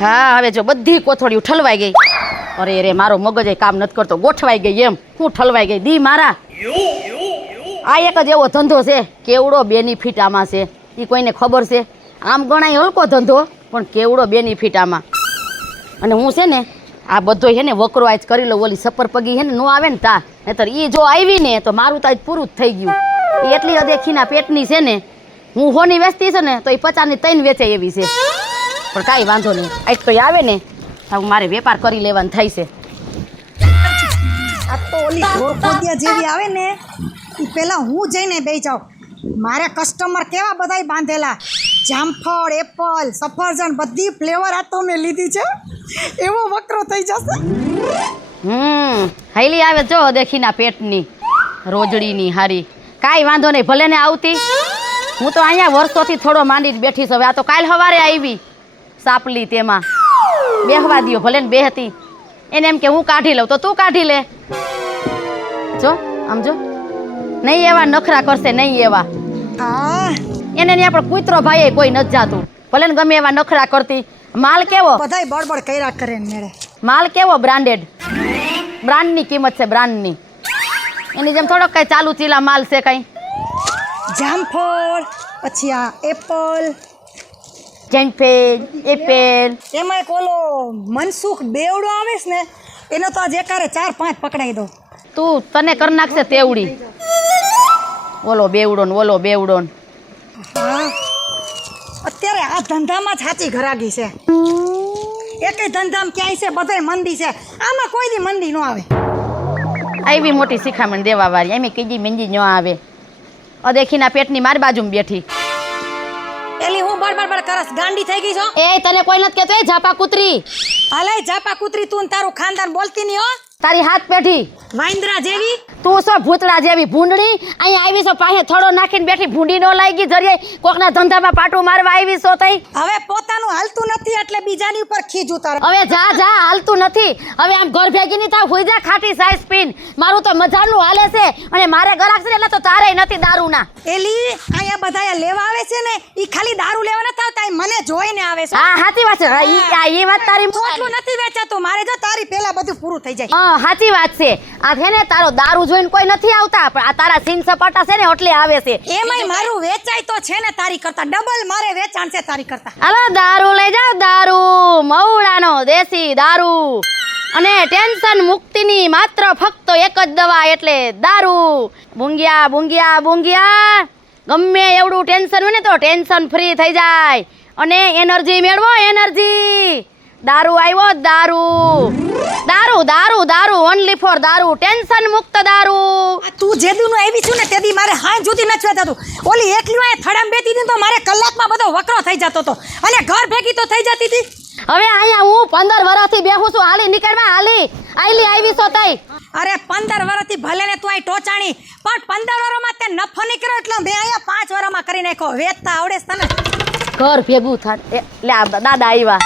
હા હવે જો બધી કોથળીઓ ઠલવાઈ ગઈ. અરે રે મારો મગજ કામ નથી કરતો, ગોઠવાઈ ગઈ એમ. હું ઠલવાઈ ગઈ દી મારા. આ એક જ એવો ધંધો છે કેવડો બેનિફિટ આમાં છે એ કોઈને ખબર છે? આમ ગણાય હલકો ધંધો પણ કેવડો બેનિફિટ આમાં. અને હું છે ને આ બધો છે ને વકરો આજ કરી લઉં, ઓલી સપર પગી છે ને નો આવે ને તા, નહીતર એ જો આવી ને તો મારું તો આજ પૂરું જ થઈ ગયું. એ એટલી અદેખીના પેટની છે ને, હું હોની વેચતી છે ને તો એ 50ની 3 વેચે એવી છે. પણ કાંઈ વાંધો નહીં, આજ તો આવે ને હવે મારે વેપાર કરી લેવાનું થાય છે. આ તો ઓલી ઢોરખોદિયા જેવી આવે ને એ પહેલાં હું જઈને બેસી જાઉં. મારે કસ્ટમર કેવા બધાય બાંધેલા, જામફળ, એપલ, સફરજન બધી ફ્લેવર આ તો મેં લીધી છે. એવો વકરો થઈ જશે. હાઈલી આવે જો દેખીના પેટની રોજડીની હારી. કાંઈ વાંધો નહીં, ભલે ને આવતી. હું તો અહીંયા વર્ષોથી થોડો માંડી જ બેઠી છું. હવે આ તો કાલ સવારે આવી સાપલી, તેમાં બેહવા દ્યો, ભલે ને બેહતી. એને એમ કે હું કાઢી લઉં તો તું કાઢી લે. જો આમ જો, નહીં એવા નખરા કરશે, નહીં એવા. હા એને ત્યાં પણ કૂતરો ભાઈ કોઈ નથી જાતું, ભલે ને ગમે એવા નખરા કરતી. માલ કેવો? બધાય બળબડ કર્યા કરે ને મેળે. માલ કેવો? બ્રાન્ડેડ, બ્રાન્ડની કિંમત છે, બ્રાન્ડની. એની જેમ થોડોક કઈ ચાલુ ચીલા માલ છે કઈ. જામફળ, પછી આ એપલ, જેનફેજ, એપેલ. એમાં એક ઓલો મનસુખ બેવડો આવે છે ને એનો તો આજ એકારે 4-5 પકડાઈ દો. તું તને કરી નાખશે તેવડી. ઓલો બેવડો ને ઓલો બેવડો ને. હા અત્યારે આ ધંધામાં જ સાચી ઘરાગી છે. એકેય ધંધામાં ક્યાંય છે બધાય મંદી છે, આમાં કોઈ દી મંદી ન આવે. આવી મોટી શિખામણ દેવા વાળી એમ કીજી મંદી ન આવે. અદેખીના પેટની મારી બાજુમાં બેઠી. એલી હું બળબડ કરસ, ગાંડી થઈ ગઈ છો? એ તને કોઈ નથી કહેતો? એ ઝાપા કૂતરી, હાલે જાપા કૂતરી, તું ને તારું ખાનદાન બોલતી નહીં હો. તારી હાથ પેઠી વાંદરા જેવી તું છો, ભૂતળા જેવી ભૂંડણી. અહીંયા આવી છો પાસે થડો નાખીને બેઠી, ભૂંડી નો લાગી જરીએ કોકના ધંધામાં પાટું મારવા આવી છો તઈ. હવે પોતાનું હાલતું નથી એટલે બીજાની ઉપર ખીજ ઉતારે. હવે જા જા, હાલતું નથી. હવે આમ ઘર ભેગી ની થાવ, હોઈ જા ખાટી સાઈઝ પીન. મારું તો મજાનું હાલે છે અને મારે ગરાક છે એટલે તો તારે નથી દારૂના. એલી અહીંયા બધાય લેવા આવે છે ને ઈ ખાલી દારૂ લેવા નથી આવતા, ઈ મને જોઈને આવે છે. હા સાચી વાત છે. ઈ વાત તારી એટલું નથી વેચાતું, મારે જો તારી પહેલા બધું પૂરું થઈ જાય. હા સાચી વાત છે. આ છે ને તારો દારૂ જોઈને કોઈ નથી આવતા, પણ આ તારા સીન સપાટા છે ને એટલે આવે છે. એમાંય મારું વેચાય તો છે ને તારી કરતા ડબલ મારે વેચાણ છે તારી કરતા. હાલો દારૂ લઈ જાવ, દારૂ મવડાનો દેશી દારૂ. અને ટેન્શન મુક્તિની માત્ર ફક્ત એક જ દવા એટલે દારૂ. બુંગિયા બુંગિયા બુંગિયા, ગમે એવડું ટેન્શન હોય ને તો ટેન્શન ફ્રી થઈ જાય અને એનર્જી મેળવો, એનર્જી. દારૂ આવ્યો, દારૂ દારૂ દારૂ દારૂ, ઓનલી ફોર દારૂ, ટેન્શન મુક્ત દારૂ. આ તું જે દીનું આવી છું ને તે દી મારે હાય જુદી નથી વેચાતું. ઓલી એકલી વાય થડામ બેતી હતી તો મારે કલાકમાં બધો વકરો થઈ જતો હતો અને ઘર ભેગી તો થઈ જતી હતી. હવે અહીંયા હું 15 વર્ષથી બેહું છું, હાલી નીકળવા, હાલી આઈલી આવી છો તઈ. અરે 15 વર્ષથી ભલે ને તું આ ટોચાણી, પણ 15 વર્ષમાં તે નફો નીકળ્યો એટલે મેં અહીંયા 5 વર્ષમાં કરી નાખ્યો. વેચતા આવડે છે તને? ઘર ભેગું થાય. એટલે આ દાદા આવ્યા.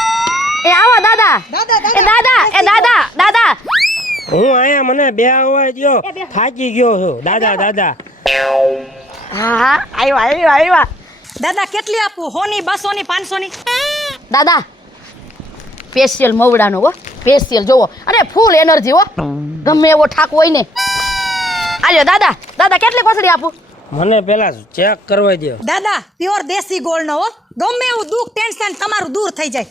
એ આવો દાદા. એ દાદા, એ દાદા, દાદા. હું આયા, મને બે આવવા દ્યો, થાકી ગયો છું. દાદા દાદા. હા હા, આવ્યા. દાદા કેટલી આપું? 100ની, 200ની, 500ની? દાદા સ્પેશિયલ મવડાનો હો, સ્પેશિયલ જોવો. અને ફૂલ એનર્જી હો, ગમે એવો ઠાક હોય ને. આલ્યો દાદા. દાદા કેટલી કોથળી આપું? મને પેલા ચેક કરવા દ્યો. દાદા પ્યોર દેશી ગોળ નો હો, ગમે એવું દુઃખ ટેન્શન તમારું દૂર થઈ જાય.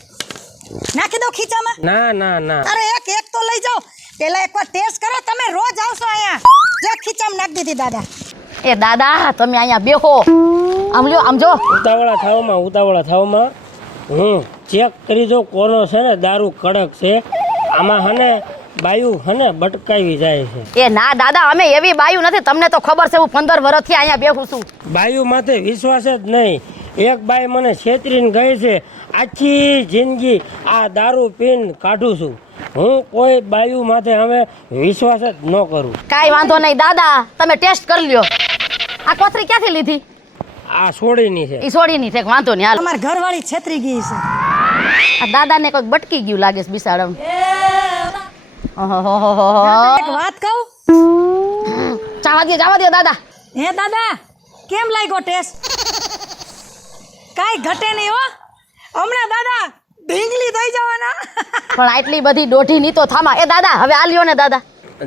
નાખી દો ખીચામાં? ના ના ના. અરે એક તો લઈ જાઓ, પેલા એકવાર ટેસ્ટ કરો. તમે રોજ આવશો અહીંયા. જે ખીચામાં નાખી દીધી દાદા. એ દાદા તમે અહીંયા બેહો. આમ લ્યો, આમ જો. ઉતાવળા થાવમાં હું ચેક કરી દઉં કોનો છે ને દારૂ કડક છે. આમાં હને બાયું હને બટકાવી જાય છે. એ ના દાદા, અમે એવી બાયું નથી, તમને તો ખબર છે. હું 15 વર્ષથી અહીંયા બેહું છું. બાયું માથે વિશ્વાસ જ નહીં. એક બાઈ મને છેતરીને ગઈ છે. આખી જિંદગી આ દારૂ પીને કાઢું છું. હું કોઈ બાયું માથે હવે વિશ્વાસ જ ન કરું. કાંઈ વાંધો નહીં દાદા, તમે ટેસ્ટ કરી લ્યો. આ કોથળી ક્યાંથી લીધી? આ સોડીની છે. ઈ સોડીની છે, વાંધો નહીં હાલ. તમારી ઘરવાળી છેતરી ગઈ છે. આ દાદાને કોઈક બટકી ગયું લાગે છે બિસાડમ. એક વાત કહું? જવા દો દાદા. હે દાદા કેમ લાગ્યો ટેસ્ટ? કાંઈ ઘટે નહીં હો. હમણાં દાદા ઢીંગલી થઈ જવાના. પણ આટલી બધી દોઢીની તો થામા. એ દાદા હવે આલ્યો ને દાદા.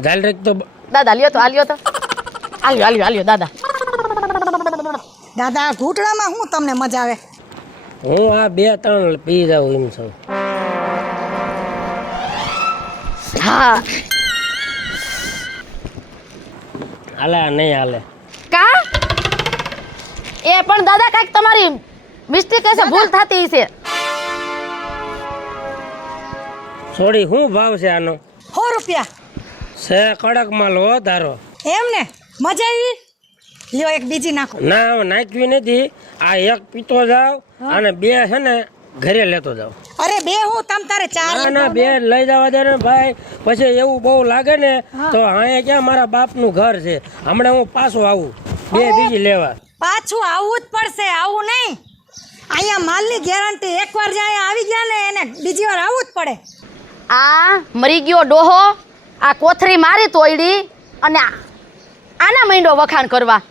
ઝાલ રેક તો દાદા લ્યો તો આલ્યો દાદા. દાદા ઘૂંટડામાં હું તમને મજા આવે? હું આ 2-3 પી જાઉં એમ છું. હા હાલે નહીં હાલે. કા એ પણ દાદા કાંઈક તમારી મિસ્ટેક હશે, ભૂલ થતી છે. સોડી શું ભાવ છે આનો? 100 રૂપિયા. છે કડક માલ હો તારો. એમ ને મજા આવી? લ્યો એક બીજી નાખો. ના હવે નાખવી નથી. આ એક પીતો જાવ અને 2 છે ને ઘરે લેતો જાવ. અરે 2 હું તમ તારે 4. ના 2 લઈ જવા દે ને ભાઈ. પછી એવું બહુ લાગે ને તો અહીંયા ક્યાં મારા બાપનું ઘર છે, હમણાં હું પાછો આવું 2 બીજી લેવા. પાછું આવવું જ પડશે, આવું નહીં. અહીંયા માલની ગેરંટી, એકવાર જ્યાં આવી ગયા ને એને બીજી વાર આવવું જ પડે. આ મરી ગયો ડોહો આ કોથરી મારી તોયડી અને આના માંડો વખાણ કરવા.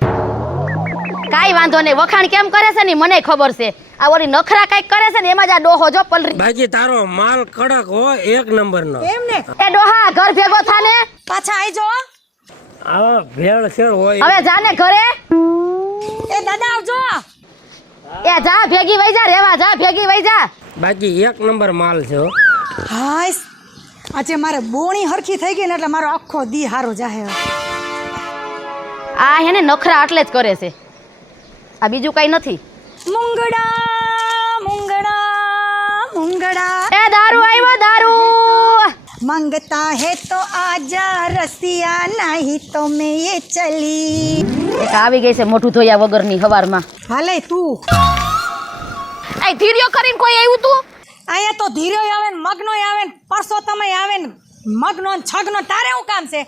કાંઈ વાંધો નહીં, વખાણ કેમ કરે છે ને મને ખબર છે. આ ઓલી નખરા કાંઈક કરે છે ને એમાં જ આ ડોહો જો પલરી. બાકી તારો માલ કડક હો, 1 નંબરનો. એમ ને એ ડોહા ઘર ભેગો થા ને. પાછા આવી જો. આવા ભેળ શેર હોય. હવે જા ને ઘરે. એ દાદા આવજો. એ જા ભેગી વઈ જા, રેવા જા ભેગી વઈ જા. બાકી 1 નંબર માલ છે હો. હાય આજે મારે બોણી હરખી થઈ ગઈ ને એટલે મારો આખો દી હારો જાહે. આ હેને નખરા એટલે જ કરે છે, આ બીજું કઈ નથી. મુંગડા મુંગડા મુંગડા. એ દારૂ આવ્યો દારૂ. મંગતા હે તો આજા રસિયા, નહીં તો મેં ये ચલી. એક આવી ગઈ છે મોઢું ધોયા વગરની હવારમાં. હાલે તું આ ધીર્યો કરીને કોઈ આવ્યું તું? અહીંયા તો ધીરોય આવે ને મગનોય આવે ને પરસોતમય આવે ને મગનો ને છગનો. તારે શું કામ છે?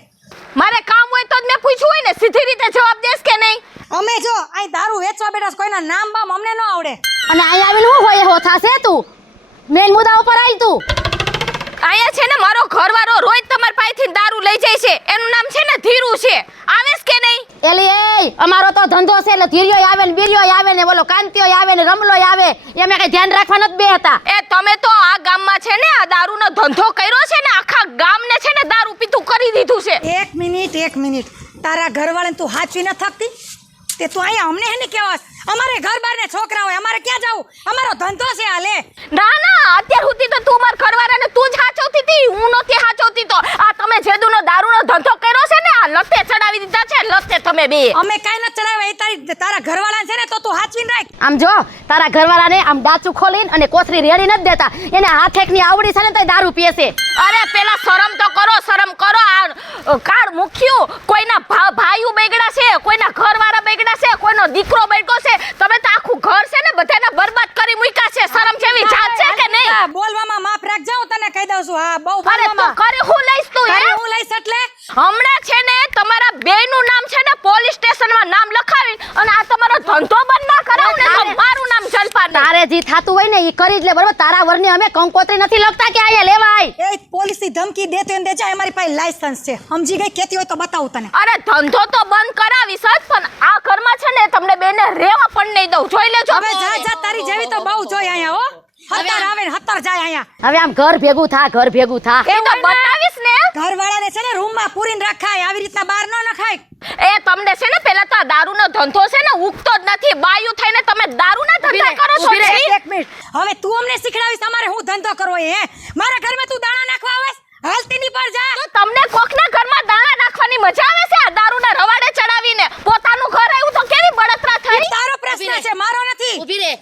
મારે કામ હોય તો જ મેં પૂછ્યું હોય ને, સીધી રીતે જવાબ દેશ કે નહીં? અમે જો અહીં દારૂ વેચવા બેઠા છે, કોઈના નામ બામ અમને ન આવડે. અને અહીંયા આવીને શું હોય હો થાશે તું? મેન મુદ્દા ઉપર આવી તું. આયા છે ને મારો ઘરવાળો રોજ તમાર પાસેથી દારૂ લઈ જાય છે, એનું નામ છે ને ધીરુ છે. આવેસ કે નહીં? એલી એ અમારો તો ધંધો છે એટલે ધીર્યો આવે ને બીર્યો આવે ને બોલો કાંતિયો આવે ને રમલો આવે, એમે કઈ ધ્યાન રાખવા નથી બે હતા. એ તમે તો આ ગામમાં છે ને આ દારૂનો ધંધો કર્યો છે ને, આખા ગામને છે ને દારૂ પીતું કરી દીધું છે. એક મિનિટ તારા ઘરવાળાને તું હાચવી ન થકતી? તે તું અહીંયા અમને હે ને કેવાસ? અમારે ઘર બાર ને છોકરા હોય, અમારે ક્યાં જાવું? અમારો ધંધો છે હાલે. ના અત્યાર સુધી તો તું માર ઘરવાળાને તું જ હાચવતી હતી, હું નહોતી હાચવતી. તો આ તમે જેદુનો દારૂનો ધંધો કર્યો છે ને, આ લતે ચડાવી દીધા છે, લતે તમે બે. અમે કાઈ ન ચડાવ્યા, એ તારા ઘરવાળાને છે ને તો તું હાચવીને રાખ. આમ જો તારા ઘરવાળાને આમ ડાચું ખોલીને અને કોથરી રેડી નથી દેતા, એને હાથ એકની આવડી છે ને તો દારૂ પીએ છે. અરે પેલા શરમ તો કરો, શરમ કરો. આ કાળ મુખ્યું કોઈના ભાઈઓ બેગડા છે, કોઈના ઘરવાળા બેગડા છે, કોઈનો દીકરો બેગડો છે. તમે તો આખું ઘર છે ને બધાને બરબાદ કરી મૂક્યા છે. શરમ જેવી જાત છે કે નહીં? હા, બોલવામાં માફ રાખજો, હું તને કહી દઉં છું. હા, બહુ અરે તું બોલવામાં. કરે હું લઈશ તું? તારે હે? હું લઈશ એટલે હમણાં છે ને તમારા બેયનું નામ છે ને પોલીસ સ્ટેશનમાં નામ લખાવી અને આ તમારો ધંધો બંધ ના કરાવું ને તો મારું નામ જલપા નહીં. તારે જે થાતું હોય ને એ કરી જ લે બરોબર. તારા વરની અમે કંકોત્રી નથી લખતા કે આયા લેવા આય. એ પોલીસની ધમકી દેતો એને દેજા, અમારી પાસે લાયસન્સ છે. સમજી ગઈ? કેતી હોય તો બતાવું તને. અરે ધંધો તો બંધ કરાવીશ જ, પણ આ ઘરમાં છે ને તમને બેને રેવા પણ નહીં દઉં. જોઈ લેજો. હવે જા તારી જેવી તો બહુ જોઈ અહીંયા. હો હતર આવે ને હતર જાય અહીંયા. હવે આમ ઘર ભેગું થા, ઘર ભેગું થા. એ તો બતાવીશ ને. ઘરવાળાને છે ને રૂમમાં પૂરીને રખાય, આવી રીતના બહાર ન નખાય. એ તમને છે ને પેલા તો આ દારૂનો ધંધો છે ને ઉગતો જ નથી. બાયું થઈને તમે દારૂના ધંધા કરો છો. ઊભી રહે. એક મિનિટ, હવે તું અમને શીખડાવીશ તમારે હું ધંધો કરવો હે? મારા ઘરમાં તું દાણા નાખવા આવેસ? હાલતી ની પર જા. તો તમને કોકના ઘરમાં દાણા નાખવાની મજા આવે છે આ દારૂના રવાડે ચડાવીને? પોતાનું ઘર આવ્યું તો કેવી બળતરા થઈ. તારો પ્રશ્ન છે, મારો નથી. ઊભી રે.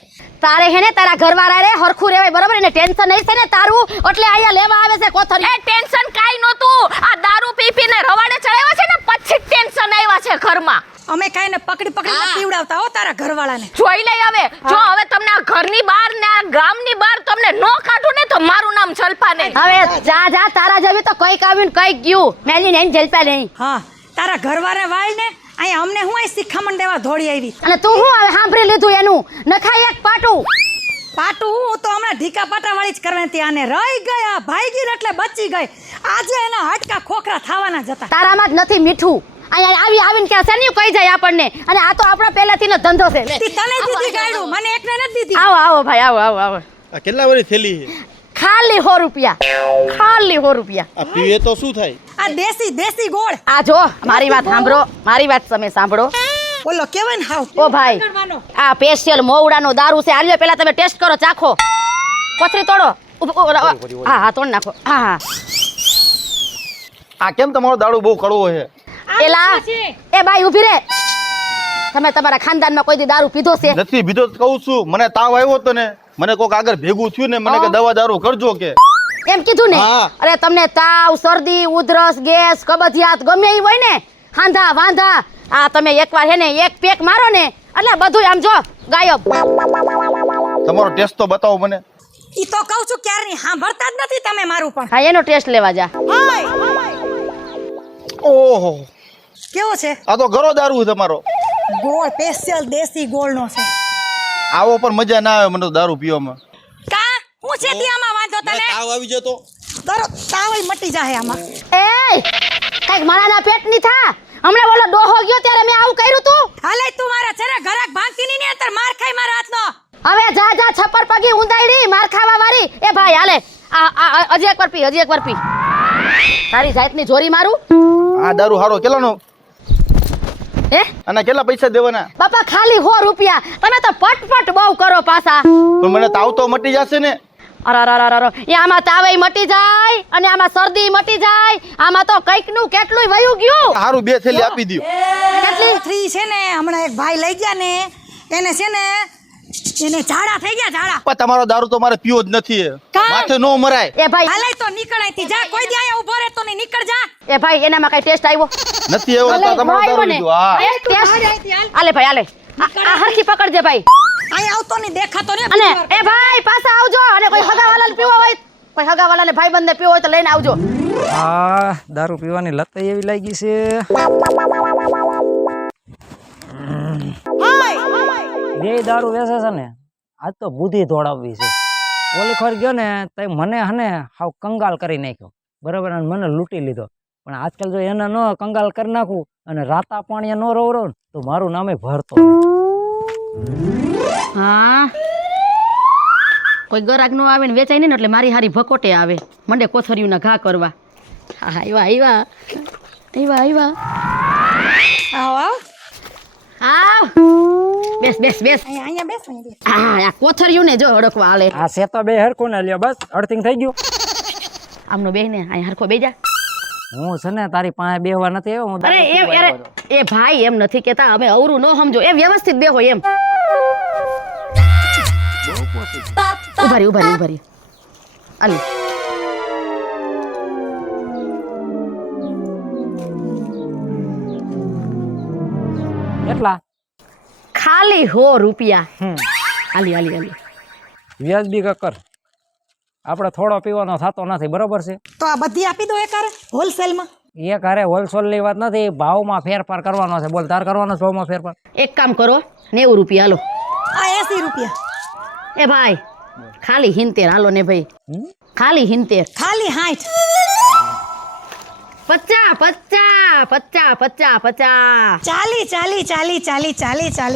તારે હે ને તારા ઘરવાળા રે હરખું રહેવાય બરોબર, એને ટેન્શન નહીં છે ને તારું, એટલે અહીંયા લેવા આવે છે કોથરી. એ ટેન્શન કાઈ નહોતું. આ દારૂ પી પીને રવાડે ચડાવ્યા છે ને પછી ટેન્શન આવ્યા છે ઘરમાં. અમે કાઈને પકડી પીવડાવતા હો તારા ઘરવાળાને. જોઈ લઈ હવે. જો હવે તમને આ ઘરની બહાર ને આ ગામની બહાર તમને નો કાઢું ને તો મારું નામ જલપા નહીં. હવે જા તારા જેવી તો કઈક આવ્યું ને કઈક ગયું, મેલી નહીં જલપા નહીં. હા, તારા ઘરવાળા વાળ ને અહીંયા અમને હું અહીં શિખામણ દેવા દોડી આવી. અને તું હું હવે સાંભળી લીધું એનું? નખાય એક પાટું હું તો હમણાં ઢીકા પાટા વાળી જ કરવાની હતી. આને રહી ગયા, ભાગી એટલે બચી ગઈ. આજે એના હાડકા ખોખરા થવાના જ હતા. તારામાં જ નથી મીઠું. અહીંયા આવીને ક્યાં શેની કહી જાય આપણને? અને આ તો આપણો પહેલાથીનો ધંધો છે. તને દીધી ગાયડું, મને એકને નથી દીધી. આવો ભાઈ આવો. આ કેટલા વાળી થેલી છે? ખાલી 100 રૂપિયા, ખાલી 100 રૂપિયા. આ પીવે તો શું થાય? આ દેશી દેશી ગોળ આ જો મારી વાત સાંભળો, મારી વાત તમે સાંભળો. ઓલો કેવાય ને હાવ ઓ ભાઈ, આ સ્પેશિયલ મોવડાનો દારૂ છે. આલ્યો પેલા તમે ટેસ્ટ કરો, ચાખો. કોથળી તોડો. હા હા, તોડ નાખો. હા હા. આ કેમ તમારો દારૂ બહુ કડવો છે? પેલા એ ભાઈ ઊભી રે. તમે તમારા ખાનદાનમાં કોઈ દી દારૂ પીધો છે? નથી બીજો કહું છું. મને તાવ આવ્યો તો ને, મને કોક આગળ ભેગું થયું ને, મને કે દવા દારૂ કરજો કે. એમ કીધું ને? હા. અરે તમને તાવ, શરદી, ઉધરસ, ગેસ, કબજિયાત ગમે એ હોય ને, હાંધા વાંધા, આ તમે એકવાર હે ને એક પેક મારો ને એટલે બધું આમ જો ગાયબ. તમારો ટેસ્ટ તો બતાવો મને. ઈ તો કહું છું ક્યારની સાંભળતા જ નથી તમે મારું પણ. હા, એનો ટેસ્ટ લેવા જા. ઓહો, કેવો છે? આ તો ઘરો દારૂ છે તમારો. ગોળ સ્પેશિયલ દેશી ગોળનો છે. આવો પણ મજા ના આવે મને તો દારૂ પીવામાં. કા હું છે આમાં વાંધો તને? તાવ આવી જતો. તારો તાવય મટી જાહે આમાં. એ કઈક મારાના પેટ ની થા. હમણાં બોલો ડોહો ગયો ત્યારે મેં આવું કર્યું તું. હાલે તું મારા છેરે ઘરાક ભાંગતી ની ને અત્યારે માર ખાઈ મારા હાથનો. હવે જા જા છપ્પર પગી ઊંધાઈડી માર ખાવા વાળી. એ ભાઈ હાલે આ હજી એક વાર પી, હજી એક વાર પી. તારી જાતની જોરી મારું. આ દારૂ હારો કેટલાનો? હે અને કેટલા પૈસા દેવાના? બાપા ખાલી 100 રૂપિયા. તમે તો પટપટ બહુ કરો પાછા. તો મને તાવ તો મટી જશે ને? અરે એ આમાં તાવેય મટી જાય અને આમાં શરદી મટી જાય. આમાં તો કઈક નું કેટલું વયું ગયું. હારું 2 થેલી આપી દો. કેટલી થ્રી છે ને હમણાં એક ભાઈ લઈ ગયા ને એને છે ને એને ઝાડા થઈ ગયા ઝાડા. પણ તમારો દારૂ તો મારે પીવો જ નથી. કાં? માથે નો મરાય. એ ભાઈ, હાલે તો નીકળ અહીંથી જા. કોઈ દી અહીંયા ઊભો રહેતો નહીં, નીકળ જા. એ ભાઈ એનામાં કઈ ટેસ્ટ આવ્યો? નથી એવો તો તમારો દારૂ લીધો. હા, આલે ભાઈ આલે. આ હરખી પકડજે ભાઈ. અહીંયા આવતો નહીં, દેખાતો ને. અને એ ભાઈ પાછા આવજો. અને કોઈ હગાવાલાને પીવો હોય, કોઈ હગાવાલાને ભાઈબંધને પીવો હોય તો લઈને આવજો. આ દારૂ પીવાની લત એવી લાગી છે. બે દારૂ વેચે છે ને, આજ તો બુદ્ધિ દોડાવવી છે. ઓલી ખોર ગયો ને તો મને હને હાવ કંગાલ કરી નાખ્યો, બરાબર, અને મને લૂંટી લીધો. પણ આજકાલ જો એને ન કંગાલ કરી નાખું અને રાતા પાણીએ ન રહો ને તો મારું નામે ભરતો. હા, કોઈ ગરાક નો આવે ને વેચાય નહીં ને એટલે મારી હારી ભકોટે આવે, મંડે કોથળીઓના ઘા કરવા. હા આવ્યા આવો આવો. આવ બેસ બેસ બેસ. અહીંયા બેસ, અહીંયા બેસ. હા, આ કોથળીયું ને જો અડકવા આલે. આ છે તો બે હરખું ને લ્યો, બસ અર્થિંગ થઈ ગયું. આમનો બેહ ને અહીં હરખો બેજા. હું છે ને તારી પાસે બેહવા નથી આવ્યો. હું અરે એ ભાઈ એમ નથી કેતા, અમે અવરું ન સમજો, એ વ્યવસ્થિત બેહો એમ. ઉભા રહી આલી. કેટલા? ખાલી 100 રૂપિયા. આલી. વ્યાજબી કર. આપણે થોડો પીવાનો થતો નથી, બરોબર છે? તો આ બધી આપી દો એકારે હોલસેલમાં. એક હારે હોલસેલ ની વાત નથી, ભાવમાં ફેરફાર કરવાનો છે. બોલ, તાર કરવાનો છે ભાવમાં ફેરફાર? એક કામ કરો, 90 રૂપિયા હાલો. આ 80 રૂપિયા. એ ભાઈ ખાલી 70 હાલો ને ભાઈ. ખાલી 70. ખાલી 60. 50.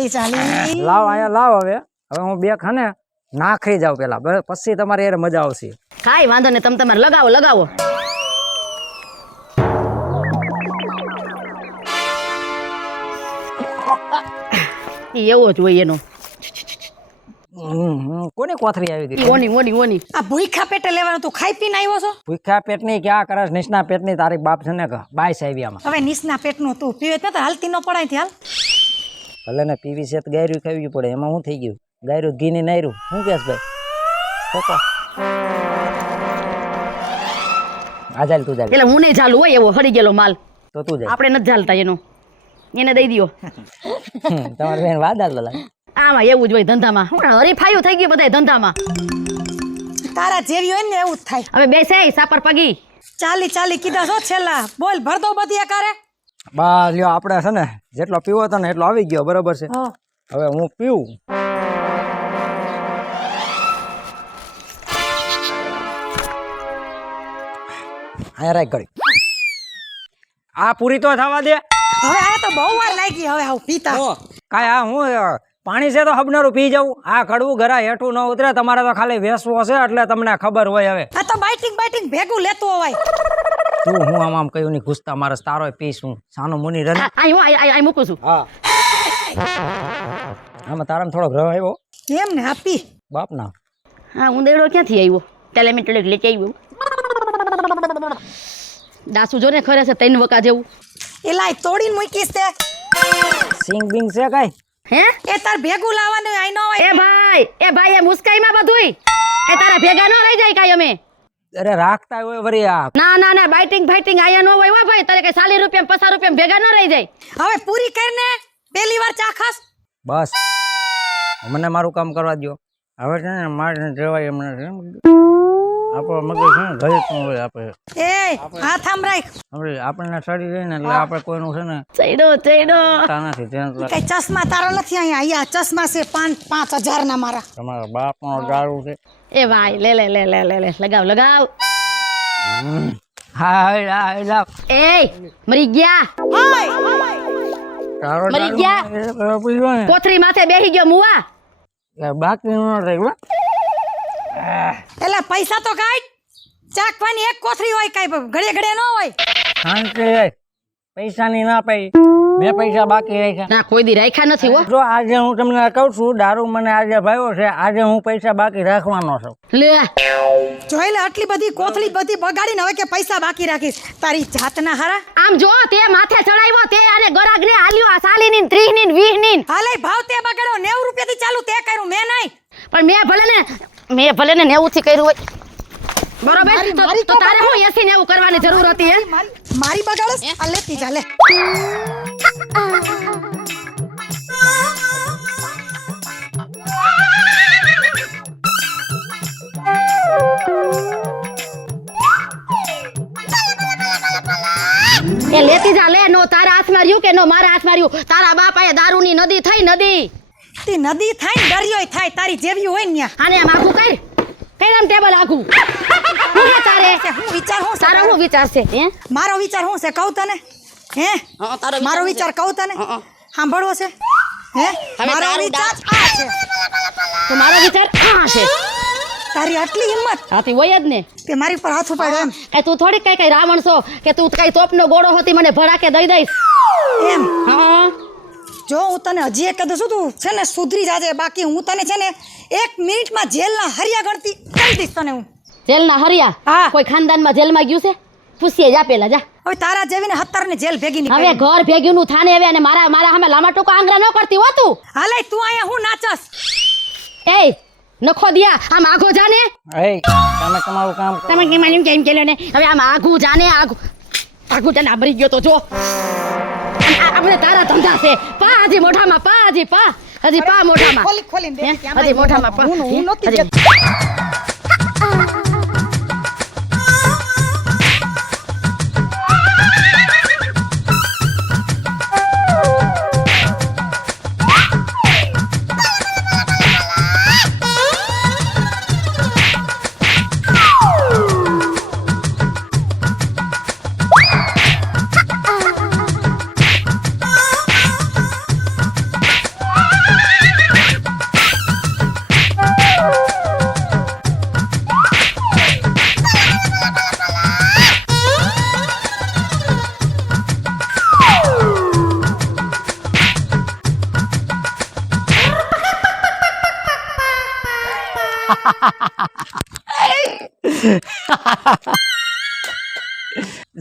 40. લાવ અહીંયા લાવ. હવે હું બે ખાને નાખી જાવ પેલા, પછી તમારે યાર મજા આવશે. કાઈ વાંધો ને, તમે તમારે લગાવો. એવો જ હોય એનો. કોની કોથરી આવી ગઈ? ઓની. આ ભૂખા પેટે લેવાનું તું ખાઈ પીને આવ્યો છો? ભૂખ્યા પેટની ક્યાં કરસ? નિષ્ણા પેટની તારી બાપ છે ને બાય સાહેબ આમાં. હવે નીસના પેટનું તું પીવે તો હાલતી ન પડાય થી હાલ. ભલે ને પીવી છે તો ગાયરું ખાવી પડે, એમાં શું થઈ ગયું? ગાયરું ઘીની નાયરું શું કેસ ભાઈ? ખોકો આ ચાલ તું ચાલ. એટલે હું નહીં ચાલુ હોય એવો હરી ગયેલો માલ તો તું જાય. આપણે નથી ચાલતા એનો, એને દઈ દ્યો. તમારે બેન વાત આલ લાગે. આમાં એવું જ હોય ધંધામાં. હરીફાયું થઈ ગયું બધા ધંધામાં. તારા જેવી હોય ને એવું જ થાય. હવે બેસે સાપર પગી. 40 કીધા છો છેલ્લા. બોલ ભર દો બધી એકારે. બા લ્યો, આપણે છે ને જેટલો પીવો હતો ને એટલો આવી ગયો, બરોબર છે? હવે હું પીવું. અહીંયા રાખ ઘડી. આ પૂરી તો થવા દે. હવે આ તો બહુ વાર લાગી. હવે આવ પીતા કાંઈ આ હું પાણી છે તો હબનારું પી જાઉં. આ કડવું ઘરા હેઠું ન ઉતરે. તમારે તો ખાલી વેસવો છે એટલે તમને ખબર હોય. હવે આ તો બાઇટિંગ ભેગું લેતું હોય. તું હું આમ કયું નહીં ઘૂસતા મારે તારો પીશ હું સાનો મુનિ રન. આ મૂકું છું. હા આમાં તારામાં થોડોક રહ આવ્યો એમ ને આપી બાપ ના. હા ઉંદેડો ક્યાંથી આવ્યો? ટેલેમેન્ટ લેકે આવ્યો. દાસુ જો ને ખરે છે 3 વકા જેવું. એલાય તોડીને મૂકીશ તે. સિંગ બિંગ છે કઈ? હે એ તાર ભેગું લાવવાનું આઈ નો હોય. એ ભાઈ એ મુસ્કાઈમાં બધુંય એ તારા ભેગા ન રહી જાય કાઈ અમે. અરે રાખતા હોય વરી આ. ના બાઇટિંગ આયા ન હોય હો ભાઈ. તારે કઈ 40 રૂપિયા 50 રૂપિયા ભેગા ન રહી જાય. હવે પૂરી કરીને પહેલી વાર ચાખસ. બસ મને મારું કામ કરવા દો. હવે છે ને મારે જવાય એમને આપણો મગજ છે ને ઘરે શું હોય આપણે એ હાથ આમ રાખ. હવે આપણને સડી જાય ને એટલે આપણે કોઈનું છે ને ચડો નથી ધ્યાન રાખ. કઈ ચશ્મા તારા નથી અહીંયા ચશ્મા છે 5,000 ના મારા. તમારા બાપનો દારૂ છે. એ ભાઈ લે લગાવ. હા એ મરી ગયા. તારો મરી ગયા. પીવો ને કોથરી માથે બેહી ગયો મુવા. બાકી ન રહ્યું. એલા પૈસા તો કાઢ. ચાખવાની એક કોથરી હોય કઈ ઘડે ન હોય. શાંતિ પૈસાની ના પઈ. મેં પૈસા બાકી રાખ્યા. ના કોઈ દી રાખ્યા નથી હો. જો આજે હું તમને કહું છું દારૂ મને આજે ભાવ્યો છે. આજે હું પૈસા બાકી રાખવાનો છું. લે જોઈ લે આટલી બધી કોથળી બધી બગાડીને હવે કે પૈસા બાકી રાખીશ. તારી જાતના હારા. આમ જો તે માથે ચડાવ્યો તે અને ગરાગને હાલ્યો આ 40 ની 30 ની 20 ની. હાલે ભાવ તે બગાડ્યો 90 રૂપિયાથી ચાલુ તે કર્યું મેં નહીં. પણ મેં ભલે ને 90 થી કર્યું હોય બરોબર. તો તારે હું 80 ને એવું કરવાની જરૂર હતી હે? મારી બગાડસ આ લેતી જા લે. એ લેતી જા લે. નો તારા હાથમાં રહ્યું કે નો મારા હાથમાં રહ્યું. તારા બાપાએ દારૂની નદી થઈ નદી. તે નદી થાય ને દરિયોય થાય તારી જેવી હોય ને ન્યા. આને આમ આખું કર ટેબલ આખું. હું હે તારે હું વિચાર હું તારા હું વિચાર છે હે? મારો વિચાર શું છે કહું તને હે? મારો વિચાર કહું તને સાંભળવો છે હે? મારો વિચાર આ છે. તો મારો વિચાર આ છે. તારી આટલી હિંમત હાથી હોય જ ને. તે મારી પર હાથ ઉપાડ્યો એમ કઈ તું થોડી કઈ રાવણ છો કે તું કઈ તોપનો ગોળો હોતી મને ભડાકે દઈ દઈશ. એમ હા જો હું તને હજી એક કદું છું તું છે ને સુધરી જાજે. બાકી હું તને છે ને 1 મિનિટમાં જેલના હરિયા ગણતી કરી દઈશ તને હું. જેલના હરિયા? હા. કોઈ ખાનદાનમાં જેલમાં ગયું છે? પૂછીએ જા પેલા જા. હવે તારા જેવીને 17 ને જેલ ભેગી હવે નીકળી. ઘર ભેગ્યું નું થાને હવે અને મારા સામે લાંબા ટોકા આંગળા ન કરતી હો તું. હાલે તું અહીંયા હું નાચસ. એ નખો દિયા આમ આઘો જાને. એ તમે તમારું કામ કરો. તમે કેમ કેલ્યો ને હવે આમ આઘું જાને આઘું જાને. આ મરી ગયો તો જો. આ બધા તારા ધંધા છે. પા હજી મોઢામાં પા હજી પા મોઢામાં. ખોલીને હે? બેસી હજી મોઢામાં પા. હું નહોતી હજી. જતી.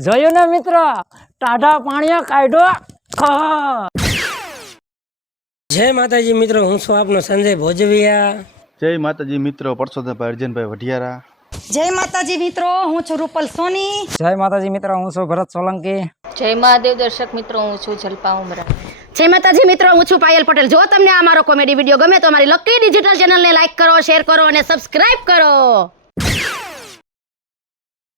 જોયું ને મિત્ર ટાઢા પાણીએ કાઢ્યો. જય માતાજી મિત્રો, હું છું આપનો સંજય ભોજવિયા. જય માતાજી મિત્રો, પરસોત્તમભાઈ અર્જનભાઈ વઢિયારા. જય માતાજી મિત્રો, હું છું રૂપલ સોની. જય માતાજી મિત્ર, હું છું ભરત સોલંકી. જય મહાદેવ દર્શક મિત્રો, હું છું જલ્પા ઉમરા. જય માતાજી મિત્રો, હું છું પાયલ પટેલ. જો તમને આ મારો કોમેડી વિડીયો ગમે તો અમારી લકી ડિજિટલ ચેનલને લાઈક કરો, શેર કરો અને સબસ્ક્રાઇબ કરો.